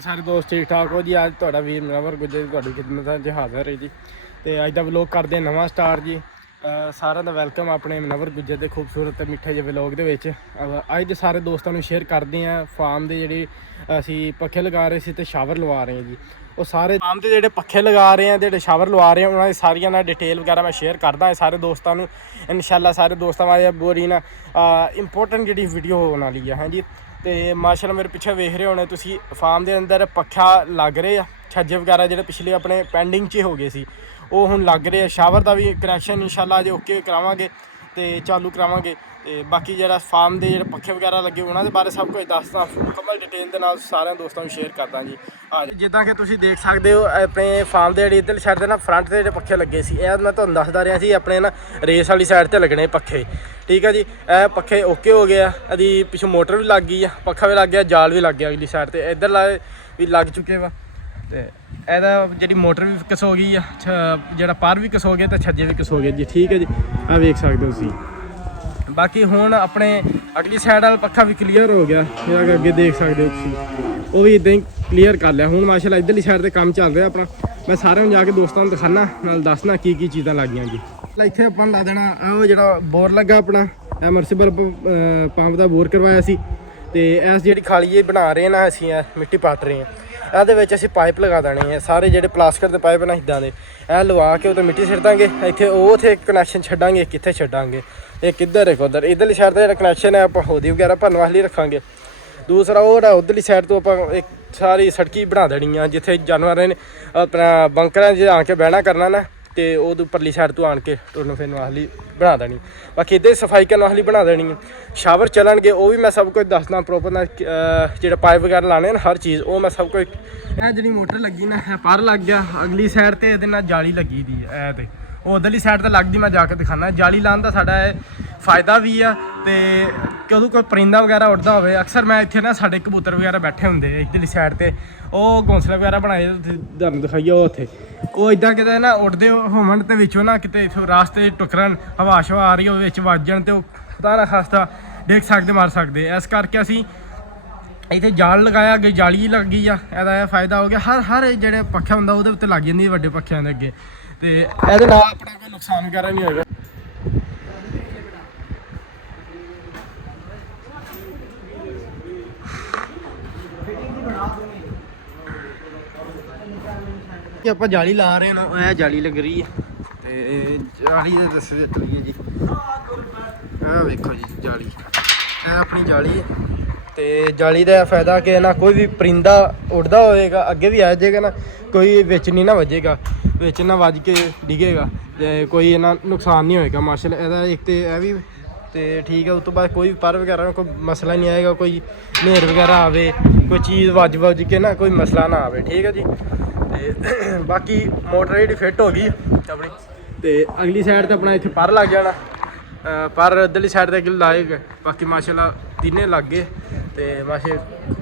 हाल सारे दोस्त ठीक ठाक हो जी। अज तुहाडा वीर मनवर गुज्जर तुहाडी खिदमत च हाज़र है जी। तो अज का व्लॉग करते हैं नवा स्टार्ट जी। सारा का वैलकम अपने मनवर गुज्जर के खूबसूरत मिठे जे व्लॉग के अज दे सारे दोस्तों को शेयर करते हैं फार्म के जी असी पखे लगा रहे थे तो शावर लवा रहे हैं जी। वो सारे फार्म के जो पखे लगा रहे हैं जो शावर लवा रहे हैं उन्होंने सारिया ना डिटेल वगैरह मैं शेयर करदा सारे दोस्तों को इंशाल्लाह। सारे दोस्तों वाले पूरी ना इंपोर्टेंट जी वीडियो होने वाली है जी। तो माशाल्लाह मेरे पिछे वेख रहे होने तुसी फार्म के अंदर पक्खा लग रहे हैं छज्जे वगैरह जो पिछले अपने पेंडिंग च हो गए सी वो हुण लग रहे हैं। शावर का भी कनैक्शन इंशाल्लाह अज ओके करावांगे तो चालू करावांगे। तो बाकी जो फार्म के जो पक्खे वगैरह लगे उन्होंने बारे सब कुछ दसदा मुकम्मल डिटेल के नाल सारे दोस्तों को शेयर करदा जी। जिद्दां कि तुसीं देख सकते हो अपने फार्म के इधर साइड ना फ्रंट के जो पक्खे लगे सी मैं तुहानूं दसदा रहा सी अपने ना रेस वाली साइड ते लगने पक्खे। ठीक है जी, पक्खे ओके हो गया। अभी पिछों मोटर भी लग गई है, पक्खा भी लग गया, जाल भी लग गया अगली साइड ते इधर भी लग चुके वा। तो यदा जी मोटर भी किस हो गई है, जो पर भी किस हो गया तो छज्जे भी किस हो गए जी। ठीक है जी, आ वेख सकते हो तुसीं। बाकी हुण अपने अगली साइड वाला पक्खा भी क्लीयर हो गया, अगे देख सकते हो तुसीं वो भी इदां ही क्लीयर कर लिया। हुण माशाल्लाह इधरली साइड ते काम चल रहा अपना। मैं सारे जाके दोस्तों को दिखाना नाल दसना की चीज़ां लग गई जी। इत्थे आपां ला देना वो जो बोर लगा अपना एमरसीबल पंप का बोर करवाया सी। तो इस जी खाली बना रहे हैं ना असीं मिट्टी पट रहे हैं ये असीं पाइप लगा देने हैं सारे जो प्लास्टिक के पाइप ना इदां दे लवा के उते मिट्टी सिट देंगे। इत्थे उथे कनैक्शन छड्डांगे कित्थे छड्डांगे एक इधर एक उधर। इधरली साइड का जो कनैक्शन है आप होदी वगैरह भरने वाली रखांगे। दूसरा वो उधरली साइड तो आप एक सारी सड़की बना देनी है जिथे जानवर ने अपना बंकर च आके बहना करना ना तो वो उपरली साइड तो आन के टुरन फिरन वाली बना देनी। बाकी इधर सफाई करने वाली बना देनी है। शावर चलनगे वो भी मैं सब कुछ दसना प्रॉपर ना जो पाइप वगैरह लाने हर चीज़ वो मैं सब कुछ। जी मोटर लगी ना पर लग गया अगली साइड ते ना जाली लगी दी है तो वो उधरली साइड तो लगती मैं जाके दिखाना। जाली लाने का साडा फायदा भी है तो कदों कोई परिंदा वगैरह उड़ता हो अक्सर मैं इतने ना साढ़े कबूतर वगैरह बैठे होंगे इधरली साइड पर वो घोंसले वगैरह बनाए तुहानूं दिखाइए वो उत्थे वो इदा कि ना उड़ते होवन तो विचों ना किते रास्ते टुकरन हवा शवा आ रही हो वज जान तो खुदा ना खास्ता देख सकते मार सकते। इस करके असी इतने जाल लगाया अगे जाली लग गई है फायदा हो गया। हर जो पक्खा होंगे वो उत्ते लग जाती वड्डे पक्खियां दे अगे तो ये अपना कोई नुकसान वगैरह नहीं होगा। आप जाली ला रहे हैं ना यह जाली लग रही है तो जाली दस चलिए जी। वेखो जी जाली अपनी जाली है तो जाली का फायदा कि ना कोई भी परिंदा उड़ता होएगा अगे भी आ जाएगा ना कोई बिच नहीं ना वजेगा बिच ना वज के डिगेगा कोई ना नुकसान नहीं होएगा माशाल्लाह। एक तो यह भी तो ठीक है। उस तो बाद कोई पर वगैरह कोई मसला नहीं आएगा कोई नेर वगैरह आवे कोई चीज़ वज के ना कोई मसला ना आवे। ठीक है जी। तो बाकी मोटर जी फिट हो गई अपनी तो अगली साइड तो अपना इतने पर लग जाना पर इधरली साइड तक लाए गए। बाकी माशाल्लाह तीने लग गए तो माशा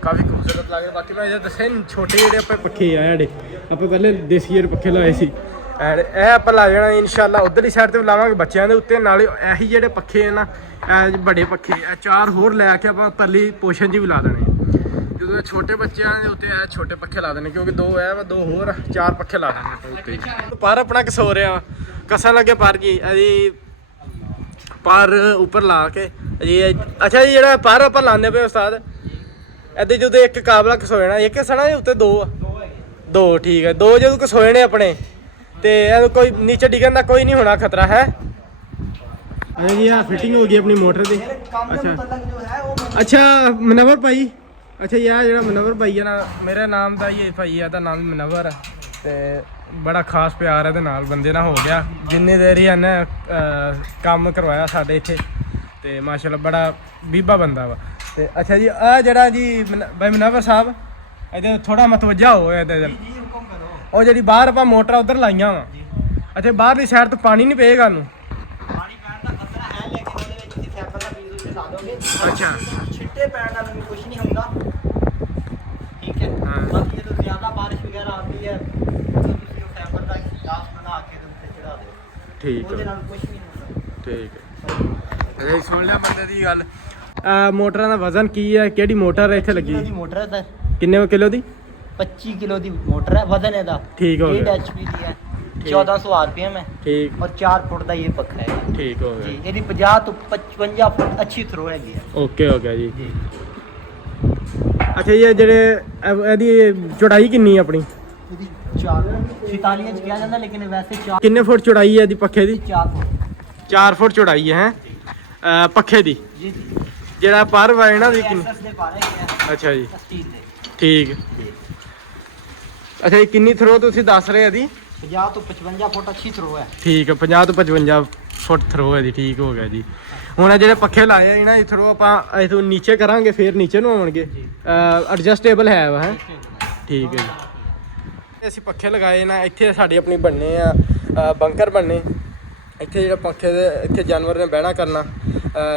काफ़ी खूबसूरत लग रहे। बाकी मैं इधर दसे छोटे जोड़े अपने पक्खे आए जोड़े आप पहले देसी जोड़े पक्खे लाए सी आप ला जाना इंशाल्लाह। उधरली साइड तो लावांगे बच्चों के उत्ते नाले यही जोड़े पक्खे है ना बड़े पक्खे चार होर लैके आप परली पोशन च भी ला देने। जो छोटे बच्चे के उत्ते छोटे पक्खे ला देने क्योंकि दो है दो होर चार पक्खे ला देने उत्ते। पर अपना कसो रहा कसा लगे पर जी अभी पर उपर ला के जी। अच्छा जी जो पर आप लाने पे उस्ताद इधर जो एक काबला कसोए ना एक सना उत्ते दो ठीक है दो जो कसोए ने अपने तो कोई नीचे डिगन का कोई नहीं होना खतरा है। अरे जी हाँ फिटिंग हो गई अपनी मोटर की। अच्छा मनवर भाई अच्छा यार जो मनवर भाई है ना मेरे नाम का ये भाई है नाम मनवर है तो बड़ा खास प्यार है नाल बंदे ना हो गया जिन्नी देर ही इन्हें काम करवाया साढ़े इतने तो माशाल्लाह बड़ा बीबा बंदा वा। तो अच्छा जी आ जरा जी भाई मनवर साहब इधर थोड़ा मतवजा हो इधर और जी बाहर आप मोटर उधर लाइया वा। अच्छा बाहरली साइड तो पानी नहीं पेगा अच्छा छिट्टे पैर कुछ नहीं होगा। ठीक है बाकी ये तो ज़्यादा बारिश वगैरह आती है फैबर का गिलास बना के उसे चढ़ा दो ठीक है कुछ नहीं होगा। ठीक है सुन लिया बंदे की गल। मोटर का वजन की है कि मोटर इतने लगी मोटर है किन्ने किलो की 25 ਕਿਲੋ ਦੀ ਮੋਟਰ ਹੈ, ਵਜ਼ਨ ਇਹਦਾ ਠੀਕ ਹੋ 8 ਗਿਆ HP ਦੀ ਹੈ, 1400 RPM ਹੈ ਠੀਕ और 4 ਫੁੱਟ ਦਾ ਇਹ ਪੱਖਾ ਹੈ ਠੀਕ ਹੋ ਜੀ। ਗਿਆ ਇਹਦੀ 50 ਤੋਂ 55 ਫੁੱਟ ਅੱਛੀ ਥਰੋ ਹੈਗੀ ਹੈ ਓਕੇ ਹੋ ਗਿਆ ਜੀ ਜੀ। ਅੱਛਾ ਜੀ ਇਹ ਜਿਹੜੇ ਇਹਦੀ ਚੌੜਾਈ ਕਿੰਨੀ ਹੈ ਆਪਣੀ ਇਹਦੀ 4 46 ਇੰਚ ਕਿਹਾ ਜਾਂਦਾ, ਲੇਕਿਨ ਵੈਸੇ 4 ਕਿੰਨੇ ਫੁੱਟ ਚੌੜਾਈ ਹੈ ਇਹਦੀ ਪੱਖੇ ਦੀ 4 ਫੁੱਟ 4 ਫੁੱਟ ਚੌੜਾਈ ਹੈ ਪੱਖੇ ਦੀ ਜੀ ਜੀ। ਜਿਹੜਾ ਪਰ ਵਾ ਇਹਨਾਂ ਦੀ ਕਿੰਨੀ ਐਸਐਸ ਦੇ ਪਾਰੇ ਗਿਆ ਅੱਛਾ ਜੀ ਸਟੀਲ ਦੇ ਠੀਕ ਜੀ। ਅੱਛਾ ਇਹ ਕਿੰਨੀ ਥਰੋ ਤੁਸੀਂ ਦੱਸ ਰਹੇ ਇਹਦੀ 50 ਤੋਂ 55 ਫੁੱਟ ਅੱਛੀ ਥਰੋ ਹੈ ਠੀਕ ਹੈ 50 ਤੋਂ 55 ਫੁੱਟ ਥਰੋ ਹੈ ਜੀ ਠੀਕ ਹੋ ਗਿਆ ਜੀ ਹੁਣ ਇਹ ਜਿਹੜੇ ਪੱਖੇ ਲਾਏ ਆ ਇਹਨਾਂ ਦੀ ਥਰੋ ਆਪਾਂ ਇਥੋਂ ਨੀਚੇ ਕਰਾਂਗੇ ਫਿਰ ਨੀਚੇ ਨੂੰ ਆਉਣਗੇ ਐਡਜਸਟੇਬਲ ਹੈ ਵਾ ਹੈ ਠੀਕ ਹੈ ਜੀ ਅਸੀਂ ਪੱਖੇ ਲਗਾਏ ਨਾ ਇੱਥੇ ਸਾਡੀ ਆਪਣੀ ਬਣਨੇ ਆ ਬੰਕਰ ਬਣਨੇ ਇੱਥੇ ਜਿਹੜਾ ਪੱਖੇ ਦੇ ਇੱਥੇ ਜਾਨਵਰ ਨੇ ਬਹਿਣਾ ਕਰਨਾ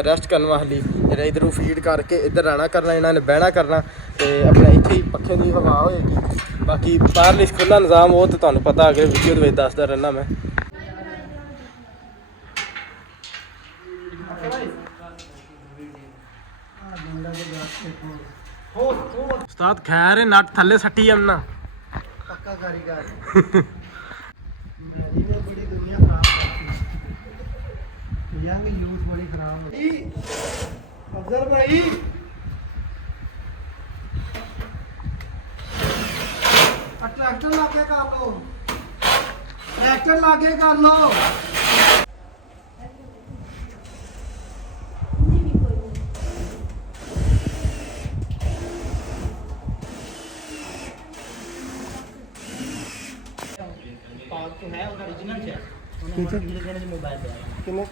ਰੈਸਟ ਕਰਨ ਵਾਸਤੇ ਜਿਹੜਾ ਇਧਰੋਂ ਫੀਡ ਕਰਕੇ ਇੱਧਰ ਆਣਾ ਕਰਨਾ ਇਹਨਾਂ ਨੇ ਬਹਿਣਾ ਕਰਨਾ ਤੇ ਆਪਣਾ ਇੱਥੇ ਹੀ ਪੱਖੇ ਦੀ ਹਵਾ ਹੋਏਗੀ ਬਾਕੀ ਬਾਹਰਲੀ ਖੁੱਲ੍ਹਾ ਨਿਜ਼ਾਮ ਉਹ ਤਾਂ ਤੁਹਾਨੂੰ ਪਤਾ ਅਗਲੇ ਵੀਡੀਓ ਦੇ ਵਿੱਚ ਦੱਸਦਾ ਰਹਿਣਾ ਮੈਂ ਉਸਤਾਦ ਖੈਰ ਨਟ ਥੱਲੇ ਸੱਟੀ ਜਾਂਦਾ ਪੱਕਾ ਕਾਰੀਗਰ ਮੇਰੀ ਨੇ ਬੜੀ ਦੁਨੀਆ ਖਰਾਬ ਕਰਤੀ ਯੰਗ ਯੂਥ ਬੜੀ ਖਰਾਬ ਹੋ ਗਈ ਅਫਜ਼ਲ ਭਾਈ ਟਰੈਕਟਰ ਲਾਗੇ ਕਰ ਲੋ ਟਰੈਕਟਰ ਲਾਗੇ ਕਰ ਲੋ तो है और ओरिजिनल है ठीक है लेकिन ये मोबाइल है कितने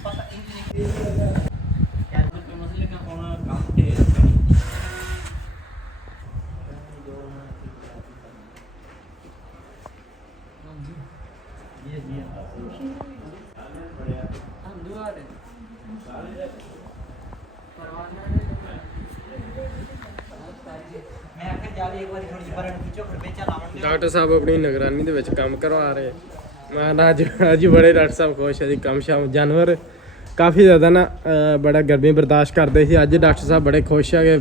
पता कैलकुलेट पे मसले का होना काम है ये जी हम दुआ दे मैं आकर जा रही एक बार थोड़ी सी बरन खींचो फिर बेचा लावन ਡਾਕਟਰ ਸਾਹਿਬ ਆਪਣੀ ਨਿਗਰਾਨੀ ਦੇ ਵਿੱਚ ਕੰਮ ਕਰਵਾ ਰਹੇ ਮੈਂ ਨਾ ਅੱਜ ਬੜੇ ਡਾਕਟਰ ਸਾਹਿਬ ਖੁਸ਼ ਹੈ ਜੀ ਕੰਮ ਸ਼ਾਮ ਜਾਨਵਰ ਕਾਫੀ ਜ਼ਿਆਦਾ ਨਾ ਬੜਾ ਗਰਮੀ ਬਰਦਾਸ਼ਤ ਕਰਦੇ ਸੀ ਅੱਜ ਡਾਕਟਰ ਸਾਹਿਬ ਬੜੇ ਖੁਸ਼ ਆ ਕਿ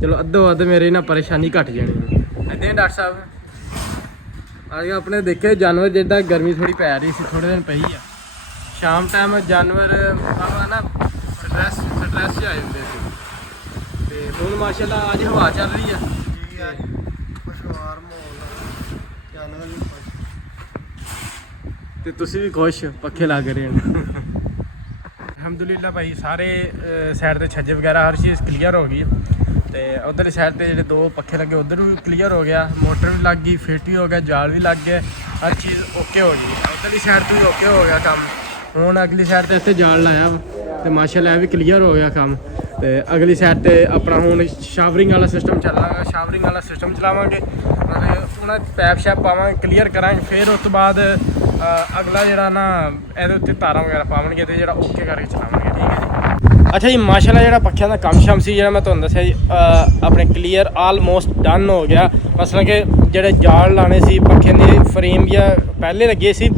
ਚਲੋ ਅੱਧੋ ਅੱਧ ਮੇਰੀ ਨਾ ਪਰੇਸ਼ਾਨੀ ਘਟ ਜਾਣੀ ਇੱਦਾਂ ਡਾਕਟਰ ਸਾਹਿਬ ਅੱਜ ਆਪਣੇ ਦੇਖੇ ਜਾਨਵਰ ਜਿੱਦਾਂ ਗਰਮੀ ਥੋੜੀ ਪੈ ਰਹੀ ਸੀ ਥੋੜੇ ਦਿਨ ਪਈ ਆ ਸ਼ਾਮ ਟਾਈਮ ਜਾਨਵਰ ਨਾ ਸਟ੍ਰੈਸ ਚ ਆ ਜਾਂਦੇ ਸੀ ਤੇ ਹੁਣ ਮਾਸ਼ਾਅੱਲਾ ਅੱਜ ਹਵਾ ਚੱਲ ਰਹੀ ਆ खुशहाल माहौल जानवर भी खुश ਤੇ ਤੁਸੀਂ ਵੀ ਖੁਸ਼ ਪੱਖੇ ਲੱਗ ਰਹੇ ਹੋ ਅਲਹਮਦੁਲਿਲਾ ਭਾਈ ਸਾਰੇ ਸਾਈਡ ਤੇ ਛੱਜੇ ਵਗੈਰਾ ਹਰ ਚੀਜ਼ ਕਲੀਅਰ ਹੋ ਗਈ ਤੇ ਉਧਰ ਸਾਈਡ ਤੇ ਜਿਹੜੇ ਦੋ ਪੱਖੇ ਲੱਗੇ ਉਧਰ ਵੀ ਕਲੀਅਰ ਹੋ ਗਿਆ ਮੋਟਰ ਵੀ ਲੱਗ ਗਈ ਫਿੱਟ ਵੀ ਹੋ ਗਿਆ ਜਾਲ ਵੀ ਲੱਗ ਗਿਆ ਹਰ ਚੀਜ਼ ਓਕੇ ਹੋ ਗਈ ਉਧਰਲੀ ਸਾਈਡ ਤੋਂ ਵੀ ਓਕੇ ਹੋ ਗਿਆ ਕੰਮ ਹੁਣ ਅਗਲੀ ਸਾਈਡ ਤੇ ਇੱਥੇ ਜਾਲ ਲਾਇਆ ਤੇ ਮਾਸ਼ਾਅੱਲਾ ਇਹ ਵੀ ਕਲੀਅਰ ਹੋ ਗਿਆ ਕੰਮ ਤੇ ਅਗਲੀ ਸਾਈਡ ਤੇ ਆਪਣਾ ਹੁਣ ਸ਼ਾਵਰਿੰਗ ਵਾਲਾ ਸਿਸਟਮ ਚੱਲਾਂਗਾ ਸ਼ਾਵਰਿੰਗ ਵਾਲਾ ਸਿਸਟਮ ਚਲਾਵਾਂਗੇ ਉਹਨਾਂ ਪੈਪ ਸ਼ੈਪ ਪਾਵਾਂਗੇ ਕਲੀਅਰ ਕਰਾਂਗੇ ਫਿਰ ਉਸ ਤੋਂ ਬਾਅਦ ਅਗਲਾ ਜਿਹੜਾ ਨਾ ਇਹਦੇ ਉੱਤੇ ਤਾਰਾਂ ਵਗੈਰਾ ਪਾਵਾਂਗੇ ਤੇ ਜਿਹੜਾ ਓਕੇ ਕਰਕੇ ਚਲਾਵਾਂਗੇ ਠੀਕ ਹੈ ਜੀ ਅੱਛਾ ਜੀ ਮਾਸ਼ਾਅੱਲਾ ਜਿਹੜਾ ਪੱਖਿਆਂ ਦਾ ਕੰਮ ਸ਼ਮ ਸੀ ਜਿਹੜਾ ਮੈਂ ਤੁਹਾਨੂੰ ਦੱਸਿਆ ਜੀ ਆਪਣੇ ਕਲੀਅਰ ਆਲਮੋਸਟ ਡਨ ਹੋ ਗਿਆ ਮਸਲਾ ਕਿ ਜਿਹੜੇ ਜਾਲ ਲਾਣੇ ਸੀ ਪੱਖਿਆਂ ਦੇ ਫਰੇਮ ਜਾਂ ਪਹਿਲੇ ਲੱਗੇ ਸੀ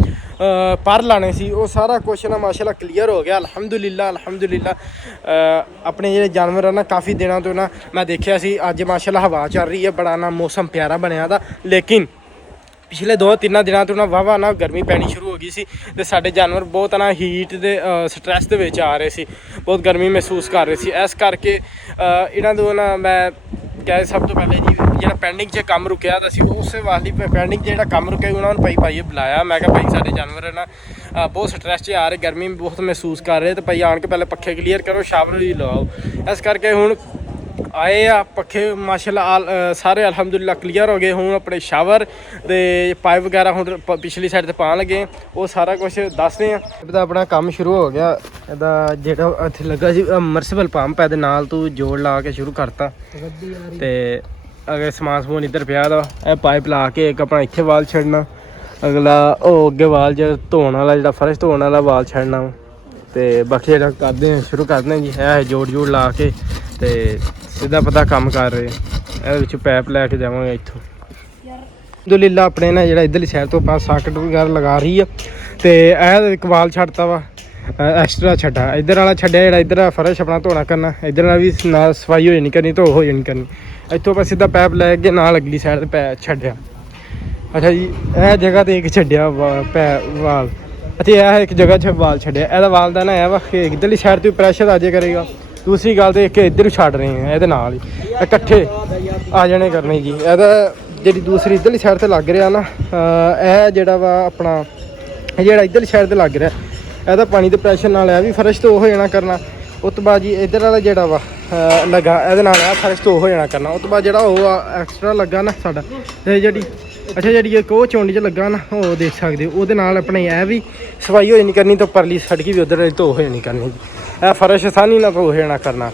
ਪਰ ਲਾਣੇ ਸੀ ਉਹ ਸਾਰਾ ਕੁਛ ਨਾ ਮਾਸ਼ਾਅੱਲਾ ਕਲੀਅਰ ਹੋ ਗਿਆ ਅਲਹਮਦੁਲਿਲਾ ਆਪਣੇ ਜਿਹੜੇ ਜਾਨਵਰ ਆ ਨਾ ਕਾਫੀ ਦਿਨਾਂ ਤੋਂ ਨਾ ਮੈਂ ਦੇਖਿਆ ਸੀ ਅੱਜ ਮਾਸ਼ਾਅੱਲਾ ਹਵਾ ਚੱਲ ਰਹੀ ਹੈ ਬੜਾ ਨਾ ਮੌਸਮ ਪਿਆਰਾ ਬਣਿਆ ਦਾ ਲੇਕਿਨ ਪਿਛਲੇ 2-3 ਦਿਨਾਂ ਤੋਂ ਨਾ ਵਾਹਵਾ ਨਾ ਗਰਮੀ ਪੈਣੀ ਸ਼ੁਰੂ ਹੋ ਗਈ ਸੀ ਤੇ ਸਾਡੇ ਜਾਨਵਰ ਬਹੁਤ ਨਾ ਹੀਟ ਦੇ ਸਟ੍ਰੈਸ ਦੇ ਵਿੱਚ ਆ ਰਹੇ ਸੀ ਬਹੁਤ ਗਰਮੀ ਮਹਿਸੂਸ ਕਰ ਰਹੇ ਸੀ ਇਸ ਕਰਕੇ ਇਹਨਾਂ ਤੋਂ ਨਾ ਮੈਂ ਕਹੇ ਸਭ ਤੋਂ ਪਹਿਲੇ ਜੀ ਜਿਹੜਾ ਪੈਂਡਿੰਗ 'ਚ ਕੰਮ ਰੁਕਿਆ ਤਾਂ ਸੀ ਉਸੇ ਵਾਲੀ ਪੈਂਡਿੰਗ 'ਚ ਜਿਹੜਾ ਕੰਮ ਰੁਕਿਆ ਉਹਨਾਂ ਨੂੰ ਭਾਈ ਬੁਲਾਇਆ ਮੈਂ ਕਿਹਾ ਭਾਈ ਸਾਡੇ ਜਾਨਵਰ ਨਾ ਬਹੁਤ ਸਟ੍ਰੈਸ 'ਚ ਆ ਰਹੇ ਗਰਮੀ ਬਹੁਤ ਮਹਿਸੂਸ ਕਰ ਰਹੇ ਤੇ ਭਾਈ ਆਣ ਕੇ ਪਹਿਲੇ ਪੱਖੇ ਕਲੀਅਰ ਕਰੋ ਸ਼ਾਵਰ ਵੀ ਲਵਾਓ ਇਸ ਕਰਕੇ ਹੁਣ ਆਏ ਆ ਪੱਖੇ ਮਾਸ਼ਾਅੱਲਾ ਸਾਰੇ ਅਲਹਮਦੁਲਿਲਾ ਕਲੀਅਰ ਹੋ ਗਏ ਹੁਣ ਆਪਣੇ ਸ਼ਾਵਰ ਤੇ ਪਾਈਪ ਵਗੈਰਾ ਹੁਣ ਪਿਛਲੀ ਸਾਈਡ ਤੇ ਪਾਉਣ ਲੱਗੇ ਉਹ ਸਾਰਾ ਕੁਝ ਦੱਸਦੇ ਆ ਇਹਦਾ ਆਪਣਾ ਕੰਮ ਸ਼ੁਰੂ ਹੋ ਗਿਆ ਇਹਦਾ ਜਿਹੜਾ ਇੱਥੇ ਲੱਗਾ ਸੀ ਮਰਸੀਬਲ ਪੰਪ ਇਹਦੇ ਨਾਲ ਤੂੰ ਜੋੜ ਲਾ ਕੇ ਸ਼ੁਰੂ ਕਰਤਾ ਤੇ ਅਗੇ ਸਮਾਨ ਸਮੂਨ ਇੱਧਰ ਪਿਆ ਦਾ ਇਹ ਪਾਈਪ ਲਾ ਕੇ ਇੱਕ ਆਪਣਾ ਇੱਥੇ ਵਾਲ ਛੱਡਣਾ ਅਗਲਾ ਉਹ ਅੱਗੇ ਵਾਲ ਜਿਹੜਾ ਧੋਣ ਵਾਲਾ ਜਿਹੜਾ ਫਰਸ਼ ਧੋਣ ਵਾਲਾ ਵਾਲ ਛੱਡਣਾ ਤੇ ਬਾਕੀ ਜਿਹੜਾ ਕਰਦੇ ਆ ਸ਼ੁਰੂ ਕਰਦੇ ਆ ਜੀ ਇਹ ਜੋੜ ਲਾ ਕੇ ਤੇ ਸਿੱਧਾ ਪਤਾ ਕੰਮ ਕਰ ਰਹੇ ਇਹਦੇ ਵਿੱਚ ਪੈਪ ਲੈ ਕੇ ਜਾਵਾਂਗੇ ਇੱਥੋਂ ਅਲਹਮਦੁਲਿਲਾ ਆਪਣੇ ਨਾ ਜਿਹੜਾ ਇੱਧਰਲੀ ਸਾਈਡ ਤੋਂ ਆਪਾਂ ਸਾਕਟ ਵਗੈਰਾ ਲਗਾ ਰਹੀ ਆ ਤੇ ਇਹ ਇੱਕ ਵਾਲ ਛੱਡਤਾ ਵਾ ਐਕਸਟਰਾ ਛੱਡਾ ਇੱਧਰ ਵਾਲਾ ਛੱਡਿਆ ਜਿਹੜਾ ਇੱਧਰ ਫਰਸ਼ ਆਪਣਾ ਧੋਣਾ ਕਰਨਾ ਇੱਧਰ ਨਾਲ ਵੀ ਨਾਲ ਸਫਾਈ ਹੋ ਜਾਣੀ ਕਰਨੀ ਧੋ ਹੋ ਜਾਣੀ ਕਰਨੀ ਇੱਥੋਂ ਆਪਾਂ ਸਿੱਧਾ ਪੈਪ ਲੈ ਕੇ ਨਾਲ ਅਗਲੀ ਸਾਈਡ ਤੇ ਪੈ ਛੱਡਿਆ। ਅੱਛਾ ਜੀ, ਇਹ ਜਗ੍ਹਾ ਤੇ ਇੱਕ ਛੱਡਿਆ ਵਾਲ। ਅਤੇ ਇਹ ਇੱਕ ਜਗ੍ਹਾ 'ਚ ਵਾਲ ਛੱਡਿਆ। ਇਹਦਾ ਵਾਲ ਦਾ ਨਾ ਇਹ ਵਾ ਕਿ ਇੱਧਰਲੀ ਸਾਈਡ ਤੋਂ ਪ੍ਰੈਸ਼ਰ ਆ ਜਾਇਆ ਕਰੇਗਾ। ਦੂਸਰੀ ਗੱਲ ਤੇ ਇੱਕ ਇੱਧਰ ਛੱਡ ਰਹੇ ਆ, ਇਹਦੇ ਨਾਲ ਹੀ ਇਕੱਠੇ ਆ ਜਾਣੇ ਕਰਨੇ ਜੀ। ਇਹਦਾ ਜਿਹੜੀ ਦੂਸਰੀ ਇੱਧਰਲੀ ਸਾਈਡ ਤੇ ਲੱਗ ਰਿਹਾ ਨਾ, ਇਹ ਜਿਹੜਾ ਵਾ ਆਪਣਾ ਜਿਹੜਾ ਇੱਧਰਲੀ ਸਾਈਡ ਤੇ ਲੱਗ ਰਿਹਾ, ਇਹਦਾ ਪਾਣੀ ਦੇ ਪ੍ਰੈਸ਼ਰ ਨਾਲ ਇਹ ਵੀ ਫਰਸ਼ ਤੋਂ ਹੋ ਜਾਣਾ ਕਰਨਾ। ਉਸ ਤੋਂ ਬਾਅਦ ਜੀ ਇੱਧਰ ਵਾਲਾ ਜਿਹੜਾ ਵਾ ਲੱਗਾ, ਇਹਦੇ ਨਾਲ ਇਹ ਫਰਸ਼ ਤੋਂ ਹੋ ਜਾਣਾ ਕਰਨਾ। ਉਸ ਤੋਂ ਬਾਅਦ ਜਿਹੜਾ ਉਹ ਐਕਸਟਰਾ ਲੱਗਾ ਨਾ ਸਾਡਾ, ਤੇ ਜਿਹੜੀ ਜਿਹੜੀ ਇੱਕ ਉਹ ਚੌਂਡੀ 'ਚ ਲੱਗਾ ਨਾ, ਉਹ ਦੇਖ ਸਕਦੇ ਹੋ, ਉਹਦੇ ਨਾਲ ਆਪਣੇ ਇਹ ਵੀ ਸਫਾਈ ਹੋ ਜਾਣੀ ਕਰਨੀ, ਤਾਂ ਪਰਲੀ ਸੜਕੀ ਵੀ ਉੱਧਰ ਧੋ ਹੋ ਜਾਣੀ ਕਰਨੀ ਜੀ। ਇਹ ਫਰਸ਼ ਆਸਾਨੀ ਨਾਲ ਹੋ ਜਾਣਾ ਕਰਨਾ।